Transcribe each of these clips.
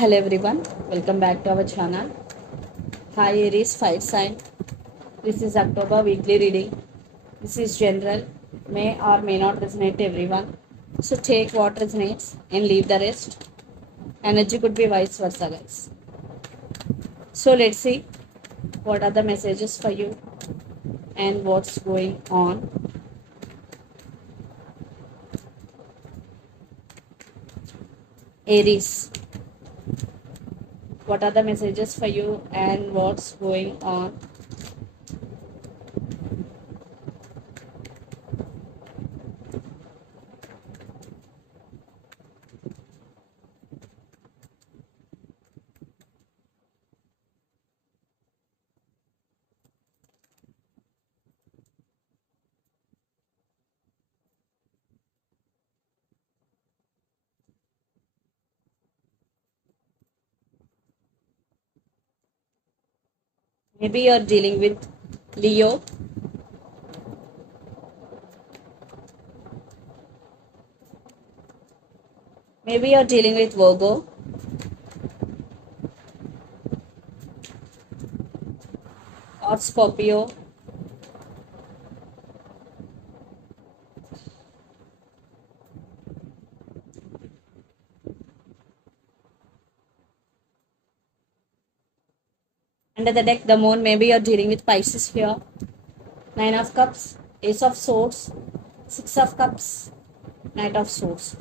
Hello everyone, welcome back to our channel. Hi Aries Fire Sign. This is October weekly reading. This is general, may or may not resonate to everyone. So take what resonates and leave the rest. Energy could be vice versa, guys. So let's see what are the messages for you and what's going on. Aries, what are the messages for you and what's going on? Maybe you're dealing with Leo. Maybe you're dealing with Virgo. Or Scorpio. Under the deck, the moon, maybe you're dealing with Pisces here. 9 of Cups, Ace of Swords, 6 of Cups, Knight of Swords.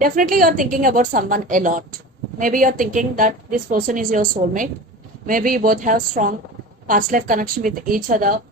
Definitely you're thinking about someone a lot. Maybe you're thinking that this person is your soulmate. Maybe you both have strong past life connection with each other.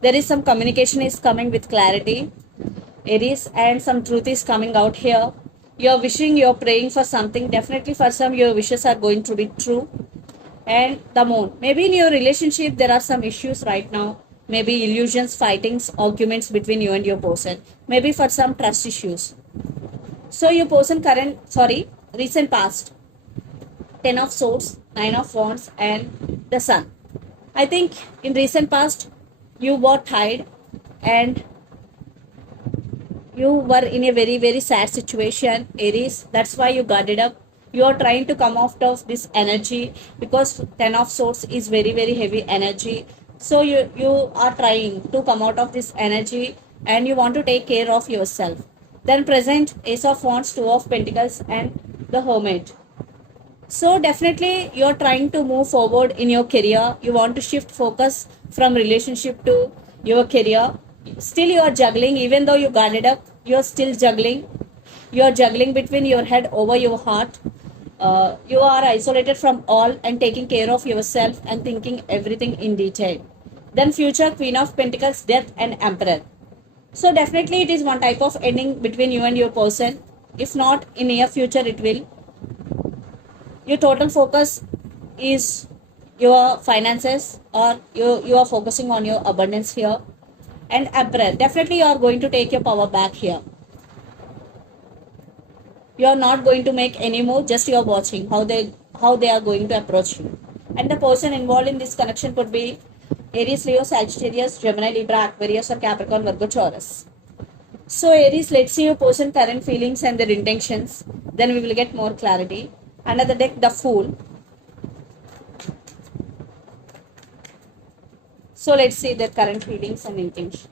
There is some communication is coming with clarity, Aries, and some truth is coming out here. You're wishing, you're praying for something. Definitely for some, your wishes are going to be true. And the moon, maybe in your relationship there are some issues right now, maybe illusions, fightings, arguments between you and your person, maybe for some trust issues. So your person recent past, 10 of swords, 9 of wands, and the sun. I think in recent past you were tired and you were in a very very sad situation, Aries. That's why you guarded up. You are trying to come out of this energy because 10 of swords is very very heavy energy. So you are trying to come out of this energy and you want to take care of yourself. Then present, Ace of Wands, 2 of Pentacles, and the Hermit. So definitely you're trying to move forward in your career. You want to shift focus from relationship to your career. Still you are juggling, even though you guarded up, you're still juggling. You're juggling between your head over your heart. You are isolated from all and taking care of yourself and thinking everything in detail. Then future, Queen of Pentacles, Death, and Emperor. So definitely it is one type of ending between you and your person. If not in near future, it will. Your total focus is your finances, or you are focusing on your abundance here. And Emperor, definitely you are going to take your power back here. You are not going to make any move, just you are watching how they are going to approach you. And the person involved in this connection could be Aries, Leo, Sagittarius, Gemini, Libra, Aquarius, or Capricorn, Virgo, Taurus. So Aries, let's see your person current feelings and their intentions. Then we will get more clarity. Under the deck, the Fool. So let's see their current feelings and intentions.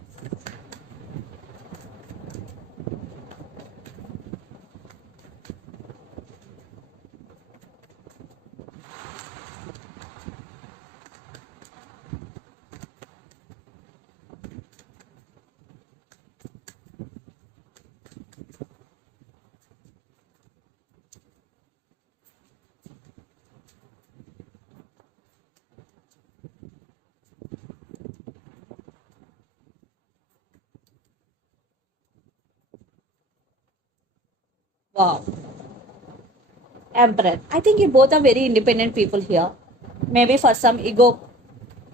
Wow. Emperor. I think you both are very independent people here. Maybe for some, ego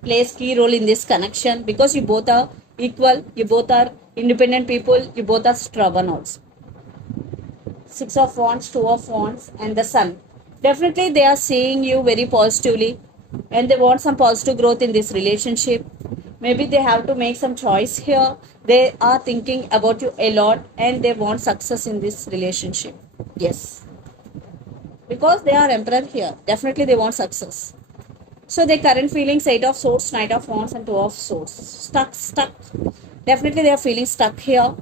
plays key role in this connection because you both are equal, you both are independent people, you both are stubborn also. 6 of Wands, 2 of Wands, and the Sun. Definitely they are seeing you very positively and they want some positive growth in this relationship. Maybe they have to make some choice here. They are thinking about you a lot and they want success in this relationship. Yes. because they are emperor here. Definitely they want success. So their current feelings, eight of swords, knight of wands, and two of swords. Stuck. Definitely they are feeling stuck here.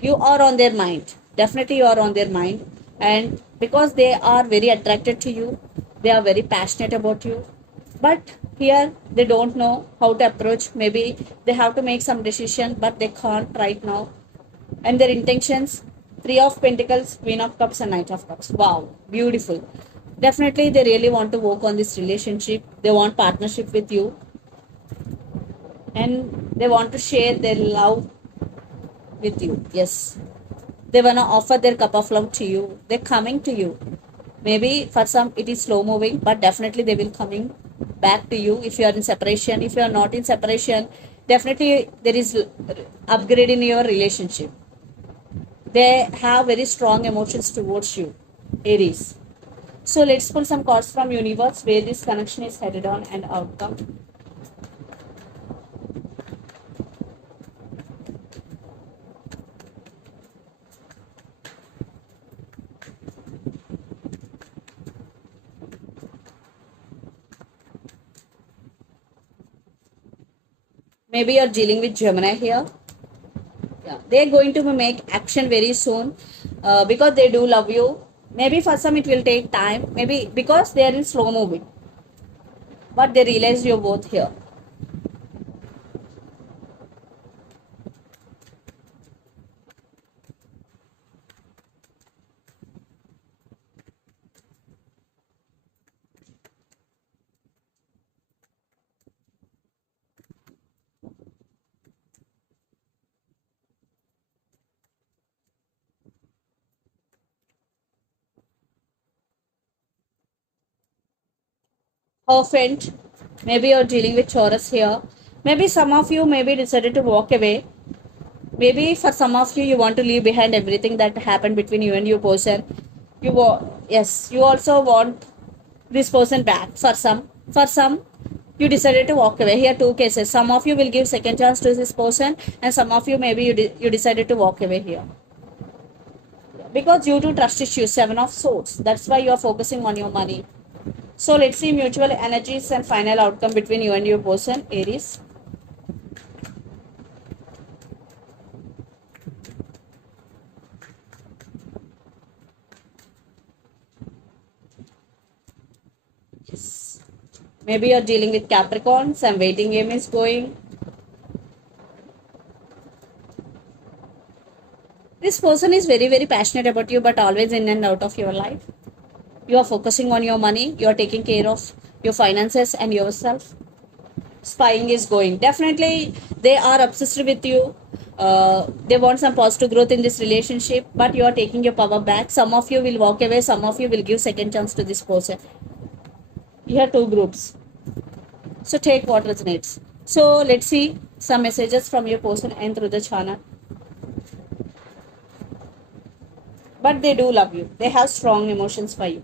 You are on their mind. Definitely you are on their mind. And because they are very attracted to you, they are very passionate about you. But here they don't know how to approach. Maybe they have to make some decision, but they can't right now. And their intentions, three of pentacles, queen of cups, and knight of cups. Wow, beautiful. Definitely they really want to work on this relationship. They want partnership with you, and they want to share their love with you. Yes, they want to offer their cup of love to you. They're coming to you. Maybe for some it is slow moving, but definitely they will coming back to you. If you are in separation, if you are not in separation, definitely there is upgrade in your relationship. They have very strong emotions towards you, Aries. So let's pull some cards from universe where this connection is headed on and outcome. Maybe you're dealing with Gemini here. Yeah, they're going to make action very soon because they do love you. Maybe for some it will take time. Maybe because they are in slow moving, but they realize you're both here. Perfect. Maybe you're dealing with Taurus here. Maybe some of you maybe decided to walk away. Maybe for some of you, you want to leave behind everything that happened between you and your person. Yes, you also want this person back. For some, you decided to walk away. Here, two cases. Some of you will give second chance to this person, and some of you maybe you decided to walk away here because due to trust issues. Seven of swords. That's why you are focusing on your money. So let's see mutual energies and final outcome between you and your person, Aries. Yes. Maybe you're dealing with Capricorn. Some waiting game is going. This person is very, very passionate about you, but always in and out of your life. You are focusing on your money. You are taking care of your finances and yourself. Spying is going. Definitely, they are obsessed with you. They want some positive growth in this relationship, but you are taking your power back. Some of you will walk away. Some of you will give second chance to this person. You have two groups. So take what resonates. So let's see some messages from your person and through the channel. But they do love you. They have strong emotions for you.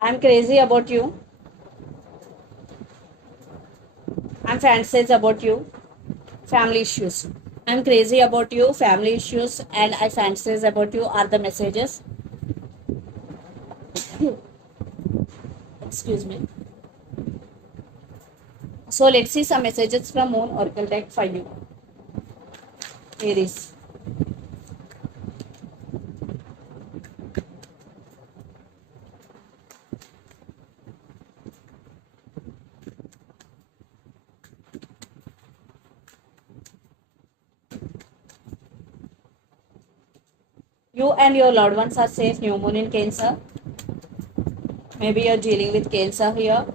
I'm crazy about you. I'm fantasize about you. Family issues. I'm crazy about you. Family issues and I fantasize about you are the messages. Excuse me. So let's see some messages from Moon Oracle deck for you, Aries. You and your loved ones are safe. New Moon in Cancer. Maybe you're dealing with Cancer here.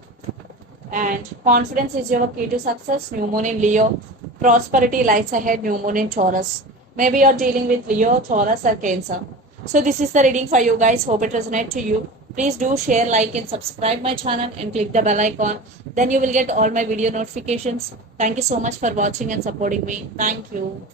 And confidence is your key to success. New Moon in Leo. Prosperity lies ahead. New Moon in Taurus. Maybe you're dealing with Leo, Taurus, or Cancer. So this is the reading for you guys. Hope it resonates to you. Please do share, like, and subscribe my channel and click the bell icon. Then you will get all my video notifications. Thank you so much for watching and supporting me. Thank you.